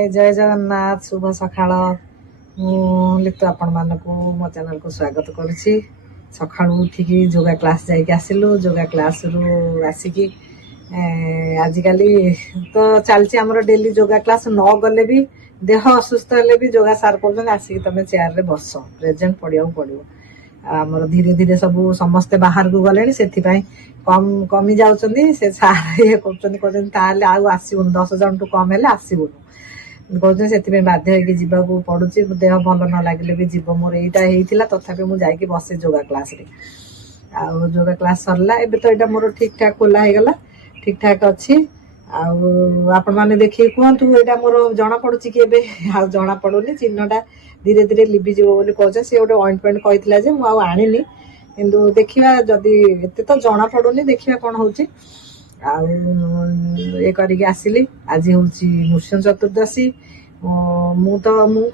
हाय जय जगन्नाथ शुभ सकाळ लिखु आपण मानकु मो चैनल को स्वागत करुछि। सकाळु उठिकी योगा क्लास जाइके आसिलु। योगा क्लास रु आसिकी आजिकाली तो चलछि हमर डेली योगा क्लास न गले भी देह असुस्थ हेले भी योगा सार कहउछन आसिकी तमे चेयर रे बस प्रेजेंट पडियो पडियो। आमर धीरे धीरे सब समस्ते बाहर को गले से कम कमी जाउछन्ती से सार ये कहउछन्ती ताले आउ आसीबुन 10 जन टू कम हेले आसीबुन कहते से बाध्य होगी जीवाक पड़ुची। देह भल न लगे भी जीव मोर यहीटा होता तथापि मुझे जाकि बसे योगा क्लास रे आउ योगा क्लास सरला एबे तो यहाँ मोर ठीक ठाक खोला हो गला ठीक ठाक अच्छी। आपण मैंने देखिए कहतु यहाँ मोर जना पड़ुची कि आ जना पड़ुनी चिन्हटा धीरे धीरे लिभिज बोली कहे सी गोटे ऑइंटमेंट कही मुझे आनी कि देखा जदि एत तो जना पड़ुनी देखा कौन हो ये करके आसिली। आज हूँ नृसिंह चतुर्दशी मु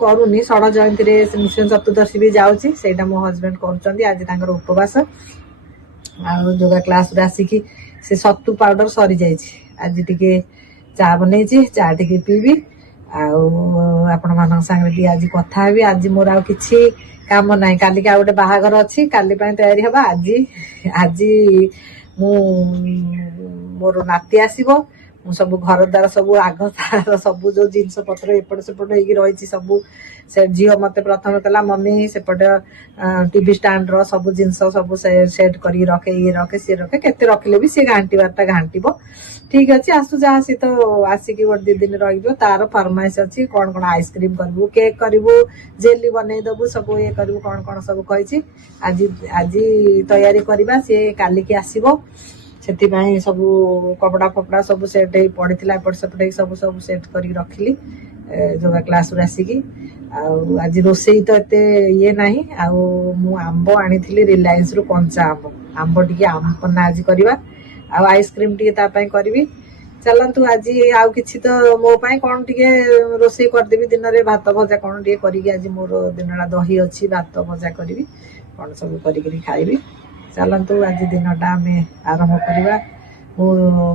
करूनी षड़ जयंती रे नृसिंह चतुर्दशी भी जाऊँगी से मो हजबैंड कर आज तांकर उपवास। योगा क्लास रे आसिकी से सत्तू पाउडर सरी जाइए आज टिके चा बन चा टिके पीबी आपण मान संगे आज कथा हेबी। आज मोर आ किछि काम ना काली आ गोटे बाहागर अच्छी काली तैयारी हवा आज आज मु मोर नाती आसीबो मु सब घर द्वार सब आग तार सब जो जिनस पत्र एपट सेपट होगी रही सब से झील मत प्रथम कहला मम्मी सेपट टीवी स्टाण्ड रो सब जिनस सब सेट कर रखे ये रखे सी रखे केते रखले भी सी घाटी बारटा घाटीबो ठीक अच्छे आसु जहाँ सी तो आसिकी गोटे 2 दिन रही तार फरमाइश अच्छी कौन कौन आइसक्रीम करू केक करू जेली बनई दबू सब ये करू कौन कौन सब कही आज आज तैयारी करवा सी कालिकी आसीबो से सब कपड़ा फपड़ा सब सेट हो पड़ा एपट सेपट सब सब सेट कर रखिली योगा क्लास रू आसिकी। आज रोसई तो एते ये नहीं आंब आनी रिलायंस रु कंचा आंब टी आम पन्ना आज करवा आइसक्रीम टी करी चलतु आज आउ कि तो मो कौन टी रोसई करदेवी दिन में भात भजा कौन टे करी आज मोर दिनटा दही अच्छी भात भजा करी कौन सब करी खाइबी। चलतु आज दिनटा आम आरंभ करवा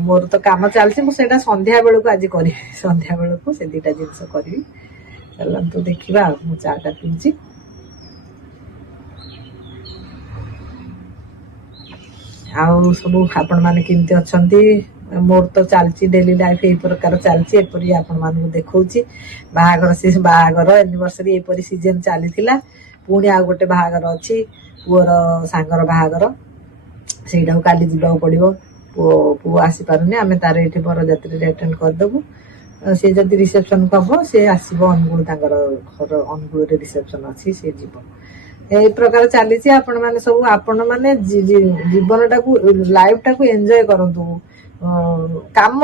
मोर तो काम चलती मुझे संध्या बेलू आज करी संध्या बेलू से 2टा जिनस करी चलतु देखा मु चाटा पीऊँगी। आउ सब आपण मैंने केमती अच्छा मोर तो चलती डेली लाइफ यही प्रकार चलती एपरी आपण मानू देखा बाहागर सी बाहागर एनिवर्सरी एपरी सीजन चली पुणी आ गोटे बाहागर अच्छी पुअर सांगर बाहागर से काली जावाक पड़ो पु आसी पारुनी आम तार ये बरजात्री अटेंड करदेबू सी जब रिसेप्शन को हम सी आसब अनुगुल घर अनुगुल रिसेप्शन अच्छी सी जीव ए प्रकार चली आपण मैंने सब आपण मैंने जीवन टाक लाइफ टाक एंजॉय करंतु काम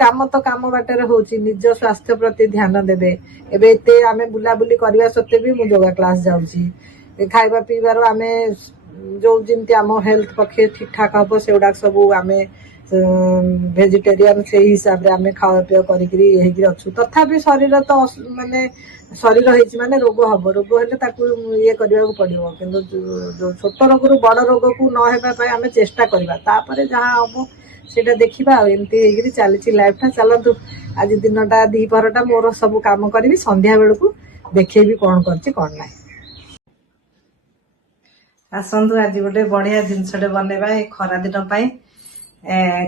काम तो काम बाटर हो निज स्वास्थ्य प्रति ध्यान देवे एबे एते आमे बुलाबुली करवा सत्ते भी मु योगा क्लास जाऊँगी खाइबा पीबार आम जो जमी आम हेल्थ पक्षे ठीक ठाक हम से सब आम वेजिटेरियन से हिसाब से आम खावा पीवा कर तथापि शरीर तो माने शरीर माने रोग हम रोग हेल्ले ये करने पड़ो कि जो छोट रोग रु बड़ रोग को न आम चेष्टा करवा जहाँ हम से देखा एमती चली लाइफ टा चलतु आज दिनटा दीपहरटा मोर सब काम करी संध्या बेलू देखेबी कौन कर कौन ना आसतु आज गोटे बढ़िया जिनसटे बनवा खरा दिन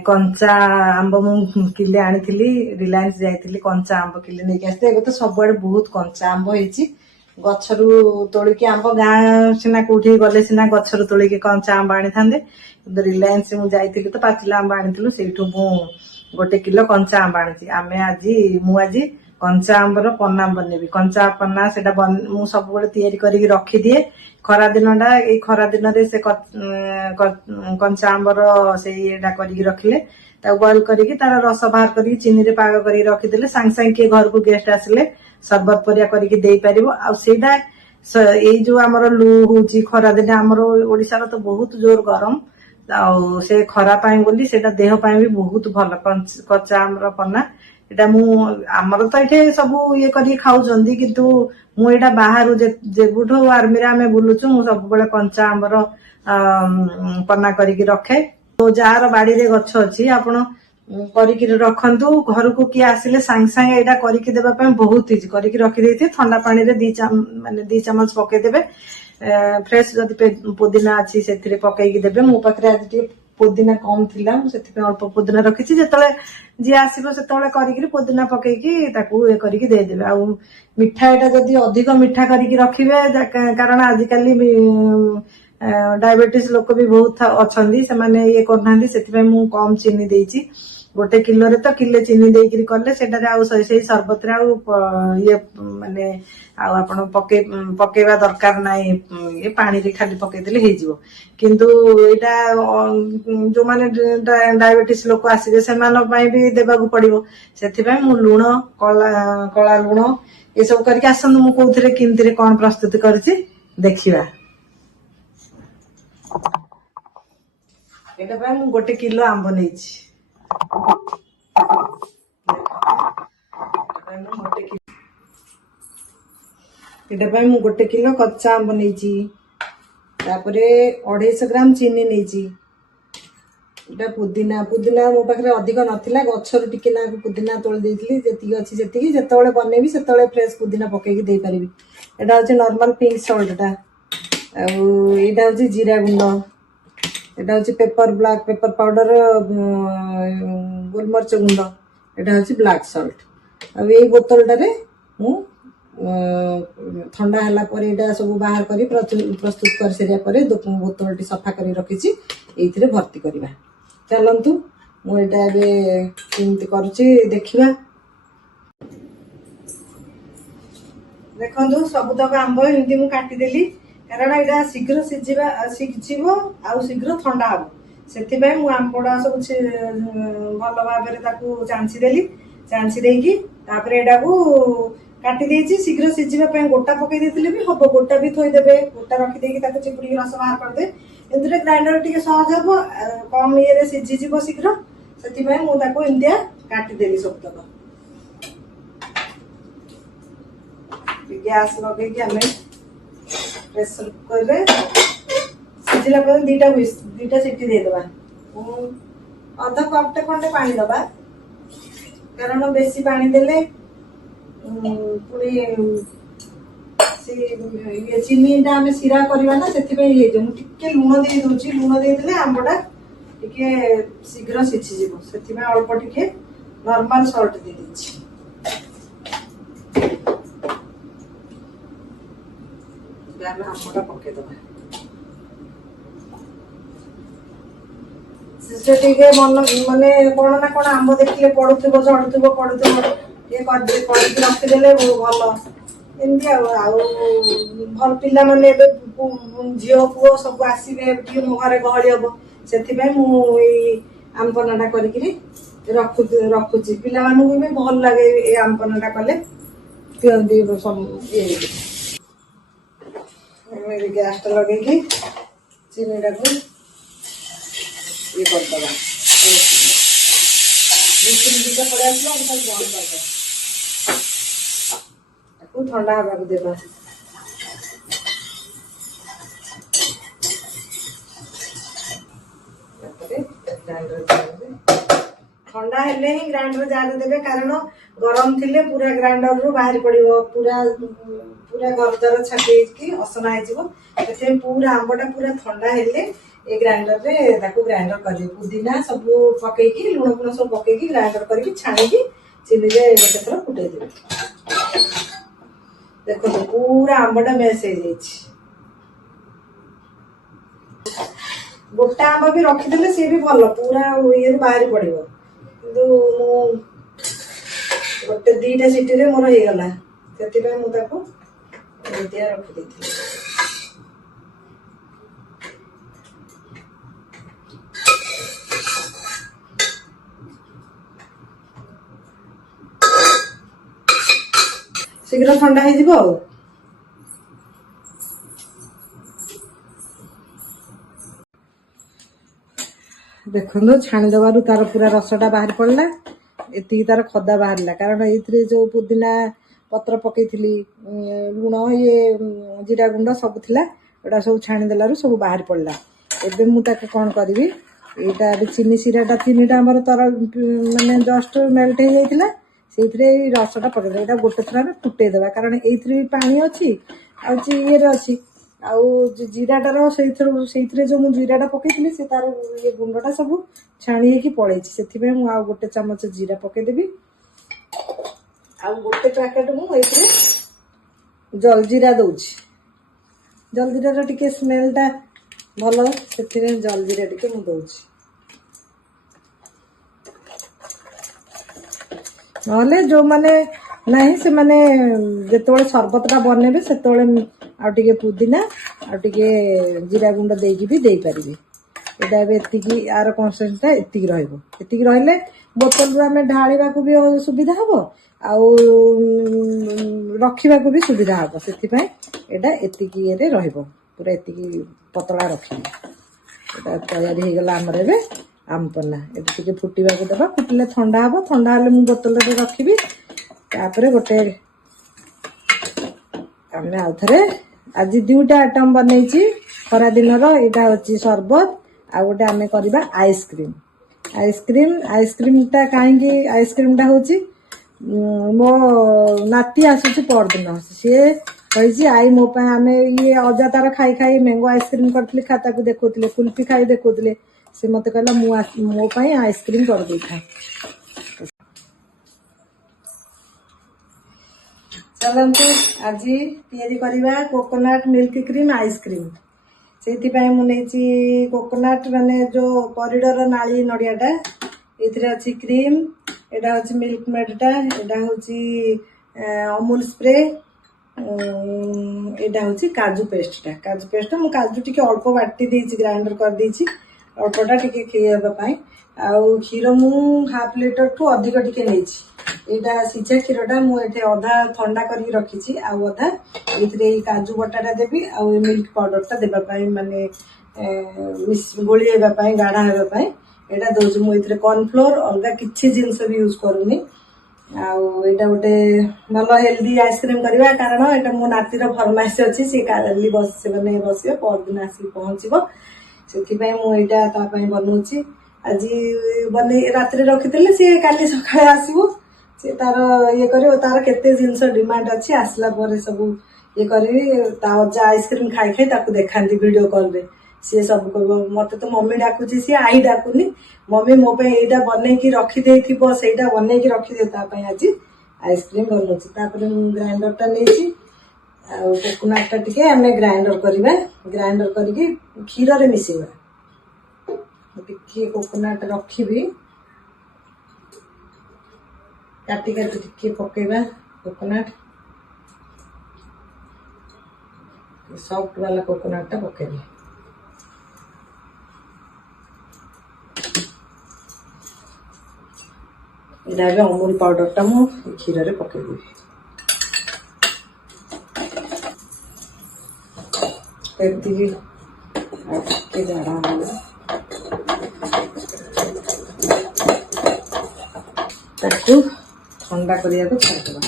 कंचा आंब मु किले आनी रिलायंस जाइली कंचा आंब किले नहीं आसते तो सबुआड़े बहुत कंचा आंब होती गचरू तोलिकी आंब गाँ सीना कौटी गले सीना गचरू तोलिकी कंचा आंब आनी था रिलायंस मुझे जाइली तो पाचिला आंब आनी से गोटे किलो कंचा आंब आनी आम आज कंचा आंबर पन्ना बनेबी कंचा पन्ना से सब तैयारी रखी दिए खरा दिनटा ये खरा दिन से कंचा आंबर से रखिले बॉइल करके तार रस बाहर कर चीनी रे पाग कर रखीदे सांगे सांगे किए घर को गेस्ट आसिले सरबत परिया करके दे पारिबो आउटा ये जो आमर लू हूँ खरा दिन आमर ओडिशार तो बहुत जोर गरम आ से खरा पाई बोली सेटा देह पाई भी बहुत भल कच्चा आमर पन्ना एटा आमर तो ये सब ये कर खाऊंगी किंतु मुझा बाहर जेबुठ आर्मी आम बुलुचु मु सब कंचा आंबर पन्ना करके रखे तो जार बाड़ी रे गछ अच्छी आपण କରିକି ରଖନ୍ତୁ। ଘରକୁ କିଏ ଆସିଲେ ସାଙ୍ଗେ ସାଙ୍ଗେ ଏଇଟା କରିକି ଦେବା ପାଇଁ ବହୁତ ଇଜି। କରିକି ରଖିଦେଇଥିବେ, ଥଣ୍ଡା ପାଣିରେ ମାନେ 2 ଚାମଚ ପକେଇଦେବେ। ଫ୍ରେଶ ଯଦି ପୁଦିନା ଅଛି ସେଥିରେ ପକେଇକି ଦେବେ। ମୋ ପାଖରେ ଆଜି ଟିକେ ପୁଦିନା କମ ଥିଲା, ମୁଁ ସେଥିପାଇଁ ଅଳ୍ପ ପୁଦିନା ରଖିଛି। ଯେତେବେଳେ ଯିଏ ଆସିବ ସେତେବେଳେ କରିକି ପୁଦିନା ପକେଇକି ତାକୁ ଇଏ କରିକି ଦେଇଦେବେ। ଆଉ ମିଠା ଏଇଟା ଯଦି ଅଧିକ ମିଠା କରିକି ରଖିବେ, କାରଣ ଆଜିକାଲି ଡାଇବେଟିସ ଲୋକ ବି ବହୁତ ଅଛନ୍ତି, ସେମାନେ ଇଏ କରୁନାହାନ୍ତି। ସେଥିପାଇଁ ମୁଁ କମ ଚିନି ଦେଇଛି। 1 କିଲୋରେ ତ କିଲେ ଚିନି ଦେଇକିରି କଲେ ସେଟାରେ ଆଉ ସେଇ ସର୍ବତରେ ଆଉ ଇଏ ମାନେ ଆଉ ଆପଣ ପକେଇବା ଦରକାର ନାହିଁ। ଇଏ ପାଣିରେ ଖାଲି ପକେଇଦେଲେ ହେଇଯିବ। କିନ୍ତୁ ଏଇଟା ଯୋଉମାନେ ଡାଇବେଟିସ ଲୋକ ଆସିବେ ସେମାନଙ୍କ ପାଇଁ ବି ଦେବାକୁ ପଡିବ। ସେଥିପାଇଁ ମୁଁ ଲୁଣ, କଳା ଲୁଣ ଏସବୁ କରିକି, ଆସନ୍ତୁ ମୁଁ କୋଉଥିରେ କେମିତିରେ କଣ ପ୍ରସ୍ତୁତି କରିଛି ଦେଖିବା। ଏଇଟା ପାଇଁ ମୁଁ 1 କିଲୋ ଆମ୍ବ ନେଇଛି। ଏଇଟା ପାଇଁ ମୁଁ 1 କିଲୋ କଞ୍ଚା ଆମ୍ବ ନେଇଛି। ତାପରେ 250 ଗ୍ରାମ ଚିନି ନେଇଛି। ଏଇଟା ପୁଦିନା ମୋ ପାଖରେ ଅଧିକ ନଥିଲା, ଗଛରୁ ଟିକେ ନାକୁ ପୁଦିନା ତୋଳି ଦେଇଥିଲି। ଯେତିକି ଅଛି ସେତିକି, ଯେତେବେଳେ ବନେଇବି ସେତେବେଳେ ଫ୍ରେଶ ପୁଦିନା ପକେଇକି ଦେଇପାରିବି। ଏଇଟା ହଉଛି ନର୍ମାଲ ପିଙ୍କ ସଲ୍ଟଟା। ଆଉ ଏଇଟା ହଉଛି ଜିରା ଗୁଣ୍ଡ। এটা হচ্ছে ব্ল্যাক পেপার পাউডার, গোলମରିଚ ଗୁଣ୍ଡ। এটা হচ্ছে ବ୍ଲାକ୍ ସଲ୍ଟ। ଆଉ ଏଇ ବୋତଲଟାରେ ମୁଁ ଥଣ୍ଡା ହେଲା ପରେ ଏଇଟା ସବୁ ବାହାର କରି ପ୍ରସ୍ତୁତ କରିସାରିବା ପରେ ବୋତଲଟି ସଫା କରି ରଖିଛି, ଏଇଥିରେ ଭର୍ତ୍ତି କରିବା। ଚାଲନ୍ତୁ ମୁଁ ଏଇଟା ଏବେ କେମିତି କରୁଛି ଦେଖିବା। ଦେଖନ୍ତୁ ସବୁତକ ଆମ୍ବ ଏମିତି ମୁଁ କାଟିଦେଲି, କାରଣ ଏଇଟା ଶୀଘ୍ର ସିଝିବ ଆଉ ଶୀଘ୍ର ଥଣ୍ଡା ହବ। ସେଥିପାଇଁ ମୁଁ ଆମ୍ବଟା ସବୁ ଭଲ ଭାବରେ ତାକୁ ଚାଞ୍ଚି ଦେଲି। ଚାଞ୍ଚି ଦେଇକି ତାପରେ ଏଇଟାକୁ କାଟି ଦେଇଛି ଶୀଘ୍ର ସିଝିବା ପାଇଁ। ଗୋଟା ପକେଇ ଦେଇଥିଲେ ବି ହବ, ଗୋଟା ବି ଥୋଇଦେବେ। ଗୋଟା ରଖିଦେଇକି ତାକୁ ଚିପୁଡ଼ିକି ରସ ବାହାର କରିଦେବେ। ଏଥିରେ ଗ୍ରାଇଣ୍ଡର ଟିକେ ସହଜ ହବ, କମ ଇଏରେ ସିଝିଯିବ ଶୀଘ୍ର। ସେଥିପାଇଁ ମୁଁ ତାକୁ ଏମିତିଆ କାଟିଦେଲି ସବୁତକ। ଗ୍ୟାସ୍ ଲଗେଇକି ଆମେ ପ୍ରେସର କୁକରରେ ସିଝିଲା ପରେ 2ଟା ସିଟି ଦେଇଦବା। ଅଧ କପ୍ଟେ ଖଣ୍ଡେ ପାଣି ଦବା, କାରଣ ବେଶୀ ପାଣି ଦେଲେ ପୁଣି ଚିନିଟା ଆମେ ଶିରା କରିବା ନା, ସେଥିପାଇଁ ହେଇଯିବ। ମୁଁ ଟିକେ ଲୁଣ ଦେଇ ଦଉଛି। ଲୁଣ ଦେଇଦେଲେ ଆମ୍ବଟା ଟିକେ ଶୀଘ୍ର ସିଝିଯିବ। ସେଥିପାଇଁ ଅଳ୍ପ ଟିକେ ନର୍ମାଲ ସଲ୍ଟ ଦେଇଦେଇଛି। ଆମେ ଆମ୍ବଟା ପକେଇଦବା। ସେ ଟିକେ ମାନେ କଣ ନା କଣ ଆମ୍ବ ଦେଖିଲେ ପଡୁଥିବ, ଝଡୁଥିବ, ପଡୁଥିବ, ଇଏ କରିକି ରଖିଦେଲେ ଭଲ। ଏମିତି ଆଉ ଭଲ ପିଲାମାନେ ଏବେ ଝିଅ ପୁଅ ସବୁ ଆସିବେ, ଟିକେ ମୋ ଘରେ ଗହଳି ହବ। ସେଥିପାଇଁ ମୁଁ ଏଇ ଆମ୍ପନାଟା କରିକିରି ରଖୁଛି। ପିଲାମାନଙ୍କୁ ବି ଭଲ ଲାଗେ ଏଇ ଆମ୍ପନାଟା କଲେ, ପିଅନ୍ତି ଗ୍ୟାସଟା ଲଗେଇକି ଚିନିଟାକୁ ଇଏ କରିଦବା। 2-3 ପଳେଇ ଆସିବ, ଆମେ ତାକୁ ବନ୍ଦ କରିଦବା। ତାକୁ ଥଣ୍ଡା ହେବାକୁ ଦେବା। ଥଣ୍ଡା ହେଲେ ହିଁ ଗ୍ରାଇଣ୍ଡର ଜାରରେ ଦେବେ, କାରଣ ଗରମ ଥିଲେ ପୁରା ଗ୍ରାଇଣ୍ଡରରୁ ବାହାରି ପଡିବ, ପୁରା ଗରଦାର ଛାଡିକି ଅସନା ହେଇଯିବ। ସେଥିପାଇଁ ପୁରା ଆମ୍ବଟା ପୁରା ଥଣ୍ଡା ହେଲେ ଏ ଗ୍ରାଇଣ୍ଡରରେ ତାକୁ ଗ୍ରାଇଣ୍ଡର କରିବେ। ପୁଦିନା ସବୁ ପକେଇକି, ଲୁଣ ଫୁଣ ସବୁ ପକେଇକି ଗ୍ରାଇଣ୍ଡର କରିକି ଛାଣିକି ଚିନିରେ 1 ଥର ଫୁଟେଇ ଦେବେ। ଦେଖନ୍ତୁ ପୁରା ଆମ୍ବଟା ମେସ୍ ହେଇଯାଇଛି। ଗୋଟା ଆମ୍ବ ବି ରଖିଦେଲେ ସିଏ ବି ଭଲ, ପୁରା ଇଏରୁ ବାହାରି ପଡିବ। କିନ୍ତୁ ମୁଁ 2ଟା ସିଟିରେ ମୋର ହେଇଗଲା, ସେଥିପାଇଁ ମୁଁ ତାକୁ ଏମିତିଆ ରଖିଦେଇଥିଲି। ଶୀଘ୍ର ଥଣ୍ଡା ହେଇଯିବ ଆଉ। ଦେଖନ୍ତୁ ଛାଣିଦବାରୁ ତାର ପୁରା ରସଟା ବାହାରି ପଡିଲା। ଏତିକି ତାର ଖଦା ବାହାରିଲା, କାରଣ ଏଇଥିରେ ଯୋଉ ପୁଦିନା ପତ୍ର ପକେଇଥିଲି, ଲୁଣ, ଜିରା ଗୁଣ୍ଡ ସବୁ ଥିଲା। ଏଗୁଡ଼ା ସବୁ ଛାଣିଦେଲାରୁ ସବୁ ବାହାରି ପଡିଲା। ଏବେ ମୁଁ ତାକୁ କଣ କରିବି, এইটা ଏବେ ଚିନି ଶିରାଟା ଚିନିଟା ଆମର ତରଳ ମାନେ ଜଷ୍ଟ ମେଲ୍ଟ ହେଇଯାଇଥିଲା, ସେଇଥିରେ ଏଇ ରସଟା ପକେଇଦେବା। ଏଇଟା ଗୋଟେ ଥର ଆମେ ଫୁଟେଇଦେବା, କାରଣ ଏଇଥିରେ ବି ପାଣି ଅଛି ଆଉ ଇଏରେ ଅଛି। ଆଉ ଜିରାଟାର ସେଇଥିରେ ଯୋଉ ମୁଁ ଜିରାଟା ପକେଇଥିଲି ସେ ତାର ଇଏ ଗୁଣ୍ଡଟା ସବୁ ଛାଣି ହେଇକି ପଳେଇଛି। ସେଥିପାଇଁ ମୁଁ ଆଉ ଗୋଟେ ଚାମଚ ଜିରା ପକେଇଦେବି। ଆଉ ଗୋଟେ ପ୍ୟାକେଟ ମୁଁ ଏଇଥିରେ ଜଲଜିରା ଦଉଛି। ଜଲଜିରାର ଟିକେ ସ୍ମେଲଟା ଭଲ, ସେଥିପାଇଁ ଜଲଜିରା ଟିକେ ମୁଁ ଦଉଛି। ନହେଲେ ଯୋଉମାନେ ନାହିଁ ସେମାନେ ଯେତେବେଳେ ସର୍ବତଟା ବନେଇବେ ସେତେବେଳେ ଆଉ ଟିକେ ପୁଦିନା ଆଉ ଟିକେ ଜିରା ଗୁଣ୍ଡ ଦେଇକି ବି ଦେଇପାରିବେ। ଏଇଟା ଏବେ ଏତିକି, ଆର କନସିଷ୍ଟେନ୍ସିଟା ଏତିକି ରହିବ। ଏତିକି ରହିଲେ ବୋତଲରୁ ଆମେ ଢାଳିବାକୁ ବି ସୁବିଧା ହବ ଆଉ ରଖିବାକୁ ବି ସୁବିଧା ହବ। ସେଥିପାଇଁ ଏଇଟା ଏତିକି ଇଏରେ ରହିବ, ପୁରା ଏତିକି ପତଳା ରଖିବି। ଏଇଟା ତୈୟାରୀ ହେଇଗଲା ଆମର ଏବେ ଆମପନ୍ନା। ଏଠି ଟିକେ ଫୁଟିବାକୁ ଦେବା, ଫୁଟିଲେ ଥଣ୍ଡା ହବ। ଥଣ୍ଡା ହେଲେ ମୁଁ ବୋତଲରେ ରଖିବି। ତାପରେ ଗୋଟେ ଆମେ ଆଉ ଥରେ ଆଜି 2ଟା ଆଇଟମ ବନେଇଛି ଖରା ଦିନର। ଏଇଟା ହଉଛି ସରବତ, ଆଉ ଗୋଟେ ଆମେ କରିବା ଆଇସ୍କ୍ରିମ। ଆଇସ୍କ୍ରିମଟା କାହିଁକି ଆଇସ୍କ୍ରିମଟା ହଉଛି ମୋ ନାତି ଆସୁଛି ପରଦିନ। ସିଏ କହିଛି ଆଈ ମୋ ପାଇଁ, ଆମେ ଇଏ ଅଜା ତାର ଖାଇ ଖାଇ ମ୍ୟାଙ୍ଗୋ ଆଇସ୍କ୍ରିମ କରିଥିଲି, ତାକୁ ଦେଖଉଥିଲେ, କୁଲଫି ଖାଇ ଦେଖଉଥିଲେ। ସେ ମତେ କହିଲା ମୋ ପାଇଁ ଆଇସ୍କ୍ରିମ କରିଦେଇଥା। ଚାଲନ୍ତୁ ଆଜି ତିଆରି କରିବା କୋକୋନଟ୍ ମିଲ୍କ କ୍ରିମ୍ ଆଇସ୍କ୍ରିମ। ସେଇଥିପାଇଁ ମୁଁ ନେଇଛି କୋକୋନଟ୍, ମାନେ ଯୋଉ ପରିଡର ନାଳି ନଡ଼ିଆଟା। ଏଥିରେ ଅଛି କ୍ରିମ, ଏଇଟା ହଉଛି ମିଲ୍କ ମେଡଟା, ଏଇଟା ହଉଛି ଅମୁଲ ସ୍ପ୍ରେ, ଏଇଟା ହଉଛି କାଜୁ ପେଷ୍ଟ। ମୁଁ କାଜୁ ଟିକେ ଅଳ୍ପ ବାଟି ଦେଇଛି, ଗ୍ରାଇଣ୍ଡର କରିଦେଇଛି ଅଳ୍ପଟା ଟିକେ କ୍ଷୀର ହେବା ପାଇଁ। ଆଉ କ୍ଷୀର ମୁଁ 1/2 ଲିଟରଠୁ ଅଧିକ ଟିକେ ନେଇଛି। ଏଇଟା ସିଝା କ୍ଷୀରଟା ମୁଁ ଏଠି ଅଧା ଥଣ୍ଡା କରିକି ରଖିଛି, ଆଉ ଅଧା ଏଇଥିରେ ଏଇ କାଜୁ ବଟାଟା ଦେବି ଆଉ ଏଇ ମିଲ୍କ ପାଉଡରଟା ଦେବା ପାଇଁ, ମାନେ ଗୋଳି ହେବା ପାଇଁ, ଗାଢା ହେବା ପାଇଁ ଏଇଟା ଦଉଛି। ମୁଁ ଏଥିରେ କର୍ଣ୍ଣଫ୍ଲୋର ଅଲଗା କିଛି ଜିନିଷ ବି ୟୁଜ କରୁନି। ଆଉ ଏଇଟା ଗୋଟେ ଭଲ ହେଲ୍ଦି ଆଇସ୍କ୍ରିମ କରିବା, କାରଣ ଏଇଟା ମୋ ନାତିର ଫରମାଇଶ ଅଛି। ସେ କାଲି ବସିବ, ପରଦିନ ଆସିକି ପହଞ୍ଚିବ। ସେଥିପାଇଁ ମୁଁ ଏଇଟା ତା ପାଇଁ ବନଉଛି। ଆଜି ବନେଇ ରାତିରେ ରଖିଦେଲେ ସିଏ କାଲି ସକାଳେ ଆସିବ, ସେ ତାର ଇଏ କରିବ। ତାର କେତେ ଜିନିଷ ଡିମାଣ୍ଡ ଅଛି, ଆସିଲା ପରେ ସବୁ ଇଏ କରିବି। ତା ଅଜା ଆଇସ୍କ୍ରିମ ଖାଇ ଖାଇ ତାକୁ ଦେଖାନ୍ତି ଭିଡିଓ କଲରେ। ସିଏ ସବୁ କହିବ ମତେ ତ ମମି ଡାକୁଛି, ସିଏ ଆଈ ଡାକୁନି। ମମି ମୋ ପାଇଁ ଏଇଟା ବନେଇକି ରଖିଦେଇଥିବ, ସେଇଟା ବନେଇକି ରଖିଦେବ। ତା ପାଇଁ ଆଜି ଆଇସ୍କ୍ରିମ ବନଉଛି। ତାପରେ ମୁଁ ଗ୍ରାଇଣ୍ଡରଟା ନେଇଛି, ଆଉ କୋକୋନଟଟା ଟିକେ ଆମେ ଗ୍ରାଇଣ୍ଡର କରିବା। ଗ୍ରାଇଣ୍ଡର କରିକି କ୍ଷୀରରେ ମିଶେଇବା। ଟିକେ କୋକୋନଟ ରଖିବି, କାଟି କାଟି ଟିକେ ପକେଇବା କୋକୋନଟ। ସଫ୍ଟ ବାଲା କୋକୋନଟଟା ପକେଇବି। ଏଇଟା ଏବେ ଅମୁଲ ପାଉଡରଟା ମୁଁ କ୍ଷୀରରେ ପକେଇଦେବି। ଏତିକି ଆଉ ଟିକେ ଗାଢା ହବ, ତାକୁ ଥଣ୍ଡା କରିବାକୁ ଛାଡ଼ିଦେବା।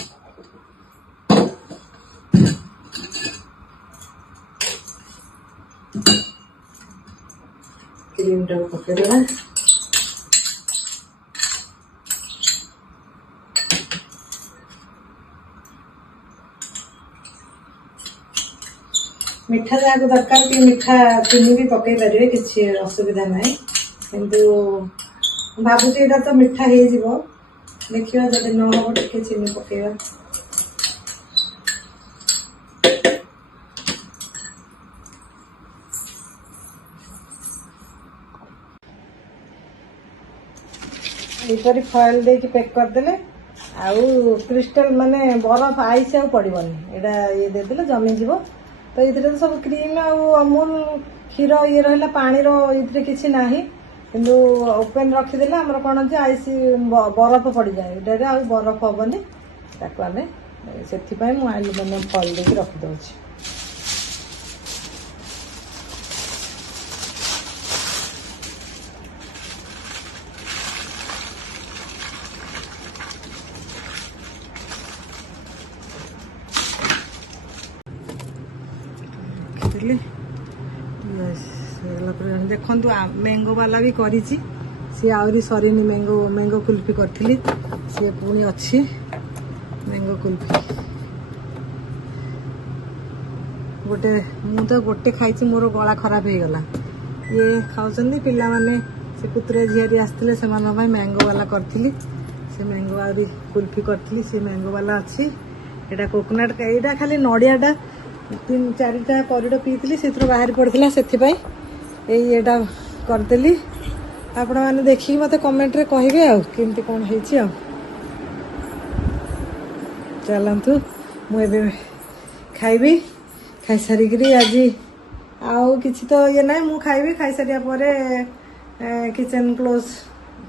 କ୍ରିମଟାକୁ ପକେଇଦେବା। ମିଠା ଯାହାକୁ ଦରକାର ଟିକେ ମିଠା ଚିନି ବି ପକେଇ ପାରିବେ, କିଛି ଅସୁବିଧା ନାହିଁ। କିନ୍ତୁ ଭାବୁଛି ଏଇଟା ତ ମିଠା ହେଇଯିବ, ଦେଖିବା ଯଦି ନ ହବ ଟିକେ ଚିନି ପକେଇବା। ଏଇପରି ଫଏଲ ଦେଇକି ପ୍ୟାକ୍ କରିଦେଲେ ଆଉ କ୍ରିଷ୍ଟାଲ ମାନେ ବରଫ ଆଇସ୍ ଆଉ ପଡିବନି। ଏଇଟା ଇଏ ଦେଇଦେଲେ ଜମିଯିବ। ତ ଏଥିରେ ତ ସବୁ କ୍ରିମ ଆଉ ଅମୁଲ କ୍ଷୀର ଇଏ ରହିଲା, ପାଣିର ଏଥିରେ କିଛି ନାହିଁ। କିନ୍ତୁ ଓପେନ ରଖିଦେଲେ ଆମର କଣ ଅଛି, ଆଇସ୍ ବରଫ ପଡିଯାଏ। ଏଇଟାରେ ଆଉ ବରଫ ହବନି। ତାକୁ ଆମେ ସେଥିପାଇଁ ମୁଁ ଆଲୁମିନିୟମ ଫଏଲ ଦେଇକି ରଖିଦଉଛି। ହେଇଗଲା ପରେ ଦେଖନ୍ତୁ ମ୍ୟାଙ୍ଗୋ ବାଲା ବି କରିଛି ସିଏ ଆହୁରି ସରିନି ମ୍ୟାଙ୍ଗୋ କୁଲଫି କରିଥିଲି ସିଏ ପୁଣି ଅଛି ମ୍ୟାଙ୍ଗୋ କୁଲଫି ଗୋଟେ ମୁଁ ତ ଗୋଟେ ଖାଇଛି ମୋର ଗଳା ଖରାପ ହେଇଗଲା ଇଏ ଖାଉଛନ୍ତି ପିଲାମାନେ ସେ ପୁତୁରା ଝିଆରୀ ଆସିଥିଲେ ସେମାନଙ୍କ ପାଇଁ ମ୍ୟାଙ୍ଗୋ ବାଲା କରିଥିଲି ସେ ମ୍ୟାଙ୍ଗୋ ଆହୁରି କୁଲଫି କରିଥିଲି ସେ ମ୍ୟାଙ୍ଗୋ ବାଲା ଅଛି ଏଇଟା କୋକୋନଟ୍ ଏଇଟା ଖାଲି ନଡ଼ିଆଟା 3-4ଟା କରିଡ଼ ପିଇଥିଲି ସେଥିରୁ ବାହାରି ପଡ଼ିଥିଲା ସେଥିପାଇଁ ଏଇଟା କରିଦେଲି ଆପଣମାନେ ଦେଖିକି ମୋତେ କମେଣ୍ଟରେ କହିବେ ଆଉ କେମିତି କ'ଣ ହେଇଛି ଆଉ ଚାଲନ୍ତୁ ମୁଁ ଏବେ ଖାଇବି ଖାଇସାରିକିରି ଆଜି ଆଉ କିଛି ତ ଇଏ ନାହିଁ ମୁଁ ଖାଇବି ଖାଇସାରିବା ପରେ କିଚେନ୍ କ୍ଲୋଜ୍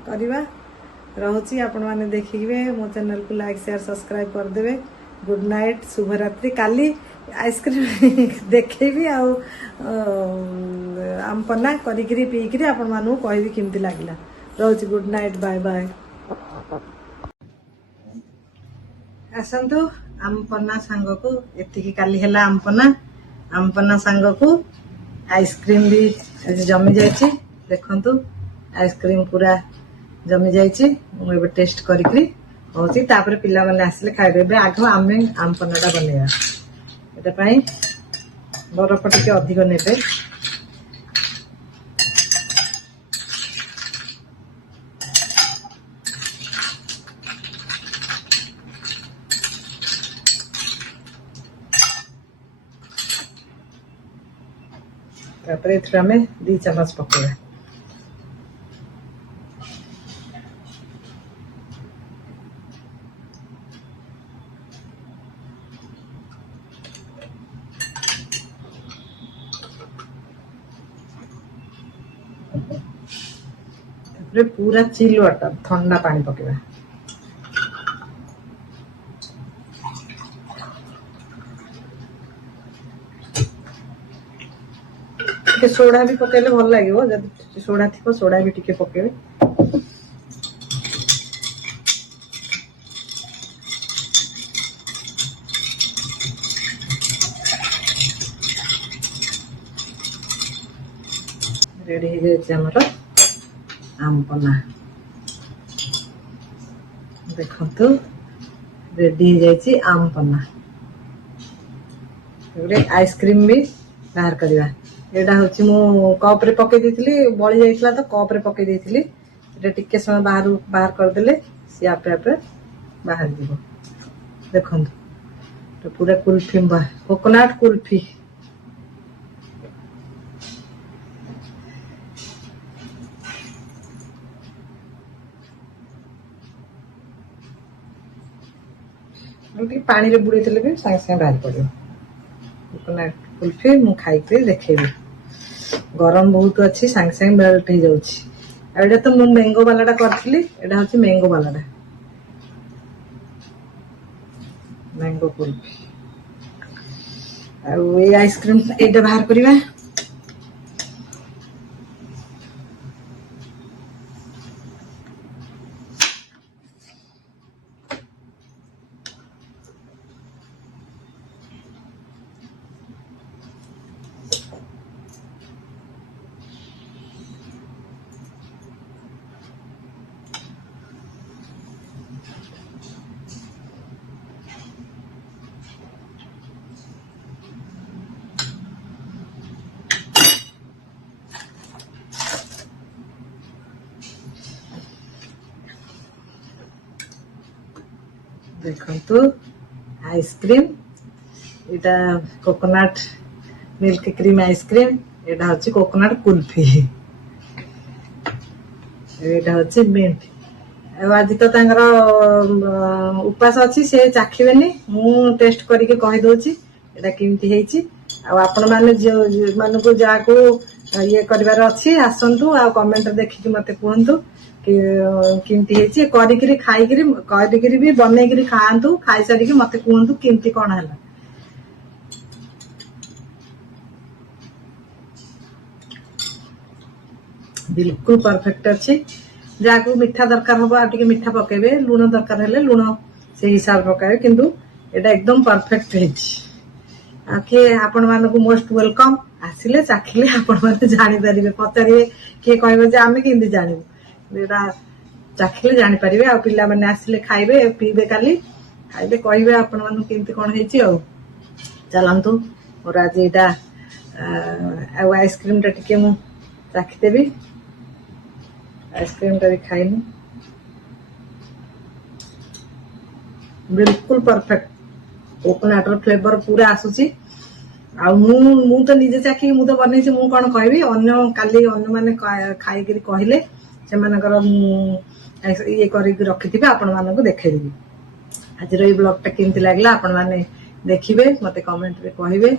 କରିବା ରହୁଛି ଆପଣମାନେ ଦେଖିବେ ମୋ ଚ୍ୟାନେଲକୁ ଲାଇକ୍ ସେୟାର ସବସ୍କ୍ରାଇବ୍ କରିଦେବେ ଗୁଡ୍ ନାଇଟ୍ ଶୁଭରାତ୍ରି କାଲି ଆଇସ୍କ୍ରିମ୍ ଦେଖେଇବି ଆଉ ଆମ୍ପନା କରିକିରି ପିଇକିରି ଆପଣମାନଙ୍କୁ କହିବି କେମିତି ଲାଗିଲା ରହୁଛି ଗୁଡ୍ ନାଇଟ୍ ବାଏ ବାଏ ଆସନ୍ତୁ ଆମ୍ପନା ସାଙ୍ଗକୁ ଏତିକି କାଲି ହେଲା ଆମ୍ପନା ସାଙ୍ଗକୁ ଆଇସ୍କ୍ରିମ୍ ବି ଆଜି ଜମି ଯାଇଛି ଦେଖନ୍ତୁ ଆଇସ୍କ୍ରିମ୍ ପୁରା ଜମି ଯାଇଛି ମୁଁ ଏବେ ଟେଷ୍ଟ କରିକିରି କହୁଛି ତାପରେ ପିଲାମାନେ ଆସିଲେ ଖାଇବେ ଏବେ ଆଗ ଆମେ ଆମ୍ପନାଟା ବନେଇବା ଏଟା ପାଇଁ ବରଫ ଟିକେ ଅଧିକ ନେବେ ତାପରେ ଏଥିରେ ଆମେ 2 ଚାମଚ ପକେଇବା ତାପରେ ପୁରା ଚିଲ୍ ୱାଟର ଥଣ୍ଡା ପାଣି ପକେଇବା ଟିକେ ସୋଡା ବି ପକେଇଲେ ଭଲ ଲାଗିବ ଯଦି ସୋଡା ଥିବ ସୋଡା ବି ଟିକେ ପକେଇବେ ରେଡି ହେଇଯାଇଛି ଆମର ଆମ୍ପନା ଦେଖନ୍ତୁ ରେଡି ହେଇଯାଇଛି ଆମ୍ପନା ଗୋଟେ ଆଇସ୍କ୍ରିମ୍ ବି ବାହାର କରିବା ଏଇଟା ହଉଛି ମୁଁ କପରେ ପକେଇ ଦେଇଥିଲି ବଳି ଯାଇଥିଲା ତ କପରେ ପକେଇ ଦେଇଥିଲି ଏଟା ଟିକେ ସମୟ ବାହାର କରିଦେଲେ ସିଏ ଆପେ ଆପେ ବାହାରି ଯିବ ଦେଖନ୍ତୁ ପୁରା କୁଲଫି କୋକୋନଟ୍ କୁଲଫି ଟିକେ ପାଣିରେ ବୁଡେଇ ଦେଲେ ବି ସାଙ୍ଗେ ସାଙ୍ଗେ ବାହାରି ପଡିବ କୋକୋନଟ୍ କୁଲଫି ମୁଁ ଖାଇକି ଦେଖେଇବି ଗରମ ବହୁତ ଅଛି ସାଙ୍ଗେ ସାଙ୍ଗେ ମେଲ୍ଟ ହେଇଯାଉଛି ଆଉ ଏଇଟା ତ ମୁଁ ମ୍ୟାଙ୍ଗୋ ବାଲାଟା କରିଥିଲି ଏଇଟା ହଉଛି ମ୍ୟାଙ୍ଗୋ ବାଲାଟା ମ୍ୟାଙ୍ଗୋ କୁଲଫି ଆଉ ଏଇ ଆଇସ୍କ୍ରିମ୍ ଏଇଟା ବାହାର କରିବା ଦେଖନ୍ତୁ ଆଇସ୍କ୍ରିମ୍ ଏଇଟା କୋକୋନଟ୍ ମିଲ୍କ କ୍ରିମ୍ ଆଇସ୍କ୍ରିମ୍ ଏଇଟା ହଉଛି କୋକୋନଟ୍ କୁଲଫି ଏଇଟା ହଉଛି ମିଣ୍ଟ ଆଉ ଆଜି ତ ତାଙ୍କର ଉପାସ ଅଛି ସେ ଚାଖିବେନି ମୁଁ ଟେଷ୍ଟ କରିକି କହିଦଉଛି ଏଇଟା କେମିତି ହେଇଛି ଆଉ ଆପଣମାନେ ମାନଙ୍କୁ ଯାହାକୁ ଇଏ କରିବାର ଅଛି ଆସନ୍ତୁ ଆଉ କମେଣ୍ଟରେ ଦେଖିକି ମତେ କୁହନ୍ତୁ କେମିତି ହେଇଛି କରିକିରି ଖାଇକିରି କରିକିରି ବି ବନେଇକିରି ଖାଆନ୍ତୁ ଖାଇସାରିକି ମତେ କୁହନ୍ତୁ କେମିତି କ'ଣ ହେଲା ବିଲକୁଲ ପରଫେକ୍ଟ ଅଛି ଯାହାକୁ ମିଠା ଦରକାର ହବ ଆଉ ଟିକେ ମିଠା ପକେଇବେ ଲୁଣ ଦରକାର ହେଲେ ଲୁଣ ସେଇ ହିସାବରେ ପକାଇବେ କିନ୍ତୁ ଏଇଟା ଏକଦମ ପରଫେକ୍ଟ ହେଇଛି किए आपण मानक मोस्ट वेलकम आसिले चाखिले आपण माने जानि परिबे पचारिबे किए कहबे जे आमे किंदी जानिबु एटा चाखिले जानि परिबे आ पिला माने आसिले खाइबे पीबे काली खाइबे कहबे आपण मानक किंती कोन हेची आ चलंतु और आज एटा आइसक्रीम टा टिके मु चाखि देबी आइसक्रीम टा भी खाइनु बिल्कुल परफेक्ट कोकोनट फ्लेवर पूरा आसुची आ मु तो निजे चाखी मु तो बनै मु कौन कहबी अन्य काली अन्य माने खाइकरी कहले से मानकर ये करिक रखिथिबे आपण मानको देखाइबी आज रो ब्लॉग टा केमती लागला आपण माने देखिबे मते कमेंट रे कहबे।